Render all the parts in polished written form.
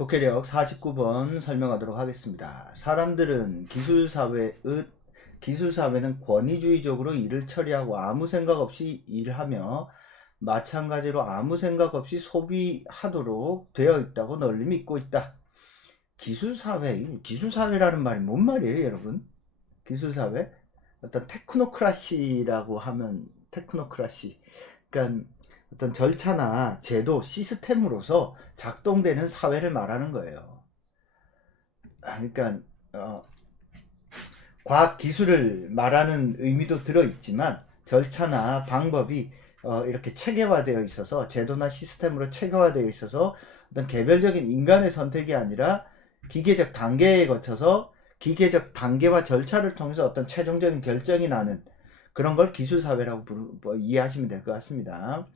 독해력 49번 설명하도록 하겠습니다. 사람들은 기술사회는 권위주의적으로 일을 처리하고 아무 생각 없이 일하며 마찬가지로 아무 생각 없이 소비하도록 되어 있다고 널리 믿고 있다. 기술사회라는 말이 뭔 말이에요, 여러분? 기술사회? 어떤 테크노크라시라고 하면 테크노크라시. 그러니까 어떤 절차나 제도, 시스템으로서 작동되는 사회를 말하는 거예요. 그러니까 과학 기술을 말하는 의미도 들어있지만 절차나 방법이 이렇게 체계화되어 있어서 제도나 시스템으로 체계화되어 있어서 어떤 개별적인 인간의 선택이 아니라 기계적 단계에 거쳐서 기계적 단계와 절차를 통해서 어떤 최종적인 결정이 나는 그런 걸 기술사회라고 이해하시면 될 것 같습니다.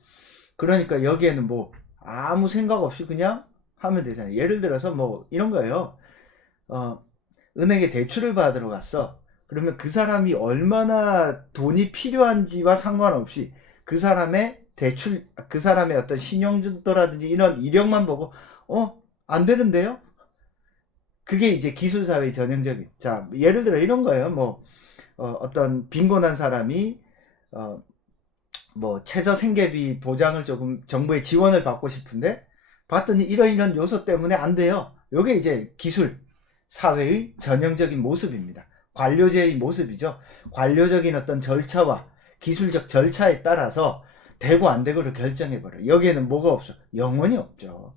그러니까 여기에는 뭐 아무 생각 없이 그냥 하면 되잖아요. 예를 들어서 뭐 이런 거예요. 은행에 대출을 받으러 갔어. 그러면 그 사람이 얼마나 돈이 필요한지와 상관없이 그 사람의 어떤 신용도라든지 이런 이력만 보고 안 되는데요? 그게 이제 기술사회의 전형적인. 자, 예를 들어 이런 거예요. 뭐 어떤 빈곤한 사람이 뭐 최저 생계비 보장을 조금 정부의 지원을 받고 싶은데 봤더니 이런 요소 때문에 안 돼요. 요게 이제 기술 사회의 전형적인 모습입니다. 관료제의 모습이죠. 관료적인 어떤 절차와 기술적 절차에 따라서 되고 안 되고를 결정해버려요. 여기에는 뭐가 없어? 영혼이 없죠.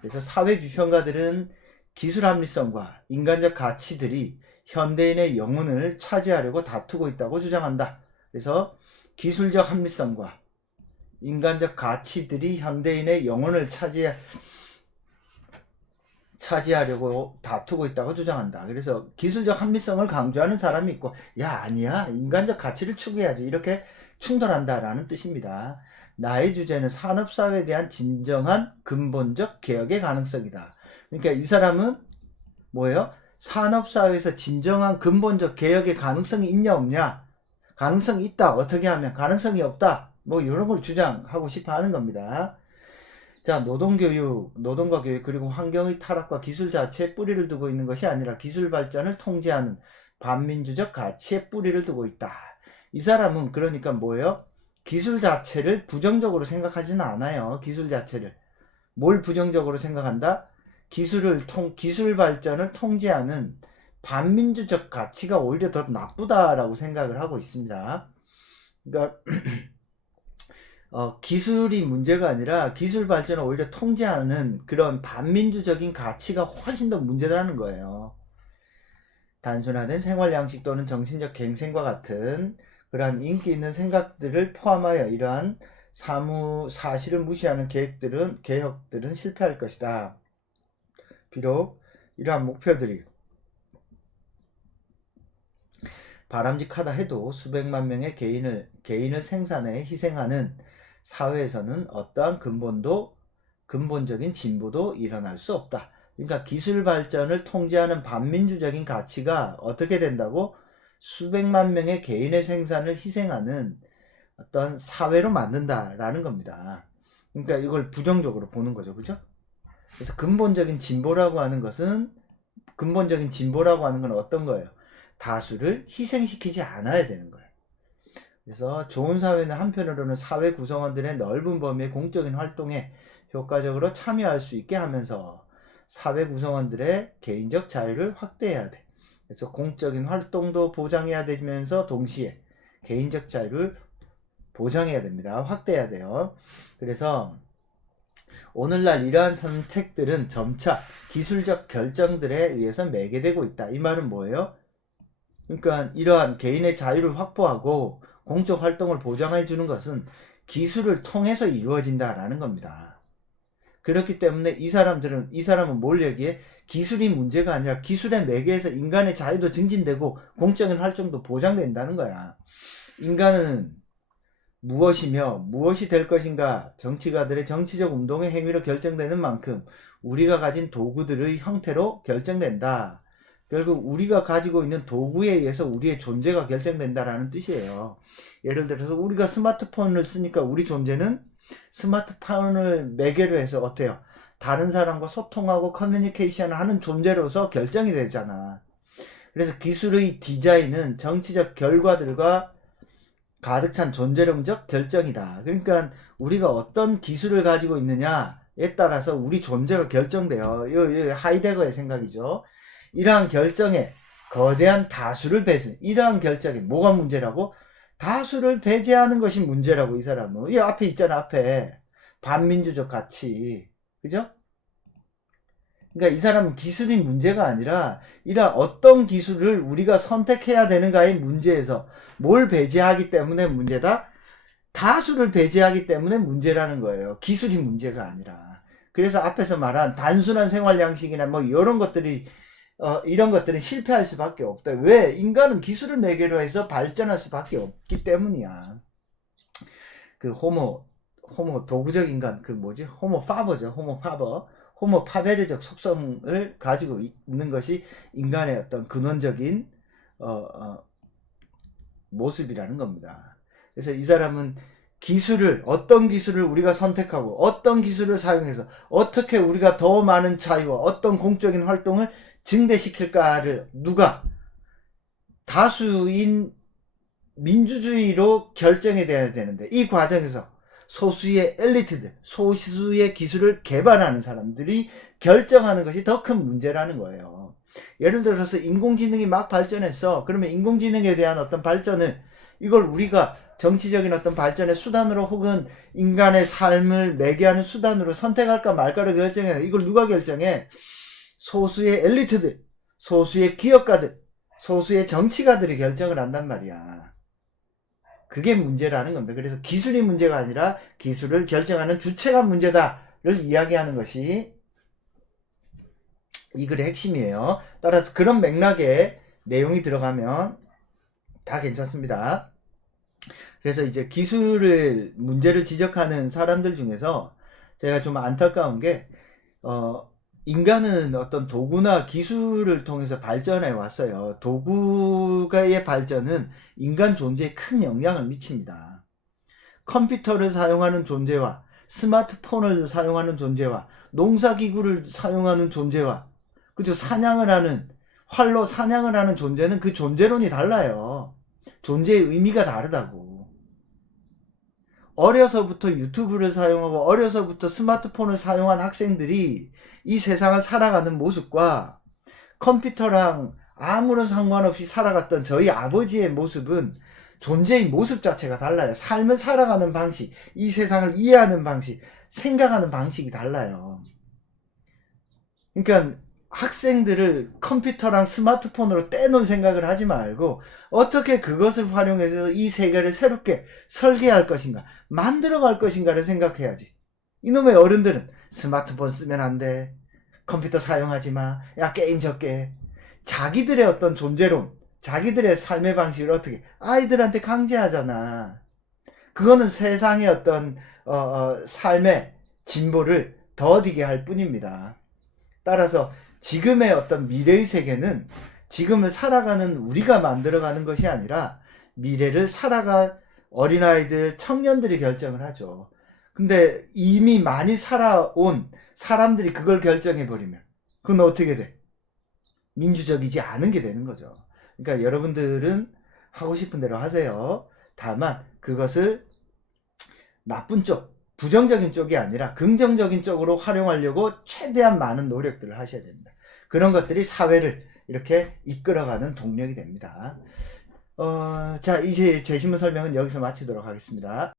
그래서 사회 비평가들은 기술 합리성과 인간적 가치들이 현대인의 영혼을 차지하려고 다투고 있다고 주장한다. 그래서 기술적 합리성과 인간적 가치들이 현대인의 영혼을 차지하려고 다투고 있다고 주장한다. 그래서 기술적 합리성을 강조하는 사람이 있고, 아니야, 인간적 가치를 추구해야지, 이렇게 충돌한다라는 뜻입니다. 나의 주제는 산업사회에 대한 진정한 근본적 개혁의 가능성이다. 그러니까 이 사람은 뭐예요? 산업사회에서 진정한 근본적 개혁의 가능성이 있냐 없냐? 가능성이 있다. 어떻게 하면? 가능성이 없다. 뭐 이런 걸 주장하고 싶어 하는 겁니다. 자, 노동과 교육, 그리고 환경의 타락과 기술 자체에 뿌리를 두고 있는 것이 아니라 기술 발전을 통제하는 반민주적 가치에 뿌리를 두고 있다. 이 사람은 그러니까 뭐예요? 기술 자체를 부정적으로 생각하지는 않아요. 기술 자체를. 뭘 부정적으로 생각한다? 기술 발전을 통제하는 반민주적 가치가 오히려 더 나쁘다라고 생각을 하고 있습니다. 그러니까 기술이 문제가 아니라 기술 발전을 오히려 통제하는 그런 반민주적인 가치가 훨씬 더 문제라는 거예요. 단순화된 생활 양식 또는 정신적 갱생과 같은 그러한 인기 있는 생각들을 포함하여 이러한 사실을 무시하는 개혁들은 실패할 것이다. 비록 이러한 목표들이 바람직하다 해도 수백만 명의 개인을 생산해 희생하는 사회에서는 어떠한 근본적인 진보도 일어날 수 없다. 그러니까 기술 발전을 통제하는 반민주적인 가치가 어떻게 된다고? 수백만 명의 개인의 생산을 희생하는 어떤 사회로 만든다라는 겁니다. 그러니까 이걸 부정적으로 보는 거죠. 그죠? 그래서 근본적인 진보라고 하는 건 어떤 거예요? 다수를 희생시키지 않아야 되는 거예요. 그래서 좋은 사회는 한편으로는 사회 구성원들의 넓은 범위의 공적인 활동에 효과적으로 참여할 수 있게 하면서 사회 구성원들의 개인적 자유를 확대해야 돼. 그래서 공적인 활동도 보장해야 되면서 동시에 개인적 자유를 보장해야 됩니다. 확대해야 돼요. 그래서 오늘날 이러한 선택들은 점차 기술적 결정들에 의해서 매개되고 있다. 이 말은 뭐예요? 그러니까 이러한 개인의 자유를 확보하고 공적 활동을 보장해 주는 것은 기술을 통해서 이루어진다라는 겁니다. 그렇기 때문에 이 사람은 뭘 얘기해? 기술이 문제가 아니라 기술의 매개에서 인간의 자유도 증진되고 공적인 활동도 보장된다는 거야. 인간은 무엇이며 무엇이 될 것인가 정치가들의 정치적 운동의 행위로 결정되는 만큼 우리가 가진 도구들의 형태로 결정된다. 결국 우리가 가지고 있는 도구에 의해서 우리의 존재가 결정된다라는 뜻이에요. 예를 들어서 우리가 스마트폰을 쓰니까 우리 존재는 스마트폰을 매개로 해서 어때요? 다른 사람과 소통하고 커뮤니케이션을 하는 존재로서 결정이 되잖아. 그래서 기술의 디자인은 정치적 결과들과 가득 찬 존재론적 결정이다. 그러니까 우리가 어떤 기술을 가지고 있느냐에 따라서 우리 존재가 결정돼요. 이 하이데거의 생각이죠. 이러한 결정에 거대한 다수를 배제, 이러한 결정이 뭐가 문제라고? 다수를 배제하는 것이 문제라고, 이 사람은. 이 앞에 있잖아, 앞에. 반민주적 가치. 그죠? 그러니까 이 사람은 기술이 문제가 아니라 이런 어떤 기술을 우리가 선택해야 되는가의 문제에서 뭘 배제하기 때문에 문제다? 다수를 배제하기 때문에 문제라는 거예요. 기술이 문제가 아니라. 그래서 앞에서 말한 단순한 생활 양식이나 뭐 이런 것들이 이런 것들은 실패할 수밖에 없다. 왜? 인간은 기술을 매개로 해서 발전할 수밖에 없기 때문이야. 그 호모 도구적 인간, 그 뭐지? 호모 파버죠. 호모 파베르적 속성을 가지고 있는 것이 인간의 어떤 근원적인 모습이라는 겁니다. 그래서 이 사람은 어떤 기술을 우리가 선택하고 어떤 기술을 사용해서 어떻게 우리가 더 많은 자유와 어떤 공적인 활동을 증대시킬까를 누가 다수인 민주주의로 결정이 돼야 되는데, 이 과정에서 소수의 엘리트들, 소수의 기술을 개발하는 사람들이 결정하는 것이 더 큰 문제라는 거예요. 예를 들어서 인공지능이 막 발전했어. 그러면 인공지능에 대한 어떤 발전을, 이걸 우리가 정치적인 어떤 발전의 수단으로 혹은 인간의 삶을 매개하는 수단으로 선택할까 말까를 결정해. 이걸 누가 결정해? 소수의 엘리트들, 소수의 기업가들, 소수의 정치가들이 결정을 한단 말이야. 그게 문제라는 겁니다. 그래서 기술이 문제가 아니라 기술을 결정하는 주체가 문제다를 이야기하는 것이 이 글의 핵심이에요. 따라서 그런 맥락에 내용이 들어가면 다 괜찮습니다. 그래서 이제 기술을 문제를 지적하는 사람들 중에서 제가 좀 안타까운 게 인간은 어떤 도구나 기술을 통해서 발전해 왔어요. 도구의 발전은 인간 존재에 큰 영향을 미칩니다. 컴퓨터를 사용하는 존재와 스마트폰을 사용하는 존재와 농사기구를 사용하는 존재와 그죠? 활로 사냥을 하는 존재는 그 존재론이 달라요. 존재의 의미가 다르다고. 어려서부터 유튜브를 사용하고 어려서부터 스마트폰을 사용한 학생들이 이 세상을 살아가는 모습과 컴퓨터랑 아무런 상관없이 살아갔던 저희 아버지의 모습은 존재의 모습 자체가 달라요. 삶을 살아가는 방식, 이 세상을 이해하는 방식, 생각하는 방식이 달라요. 그러니까 학생들을 컴퓨터랑 스마트폰으로 떼놓은 생각을 하지 말고 어떻게 그것을 활용해서 이 세계를 새롭게 설계할 것인가, 만들어갈 것인가를 생각해야지. 이놈의 어른들은 스마트폰 쓰면 안 돼, 컴퓨터 사용하지 마, 야 게임 적게 해. 자기들의 어떤 존재론, 자기들의 삶의 방식을 어떻게 아이들한테 강제하잖아. 그거는 세상의 어떤 삶의 진보를 더디게 할 뿐입니다. 따라서 지금의 어떤 미래의 세계는 지금을 살아가는 우리가 만들어가는 것이 아니라 미래를 살아갈 어린아이들, 청년들이 결정을 하죠. 근데 이미 많이 살아온 사람들이 그걸 결정해버리면 그건 어떻게 돼? 민주적이지 않은 게 되는 거죠. 그러니까 여러분들은 하고 싶은 대로 하세요. 다만 그것을 나쁜 쪽, 부정적인 쪽이 아니라 긍정적인 쪽으로 활용하려고 최대한 많은 노력들을 하셔야 됩니다. 그런 것들이 사회를 이렇게 이끌어가는 동력이 됩니다. 자, 이제 제 신문 설명은 여기서 마치도록 하겠습니다.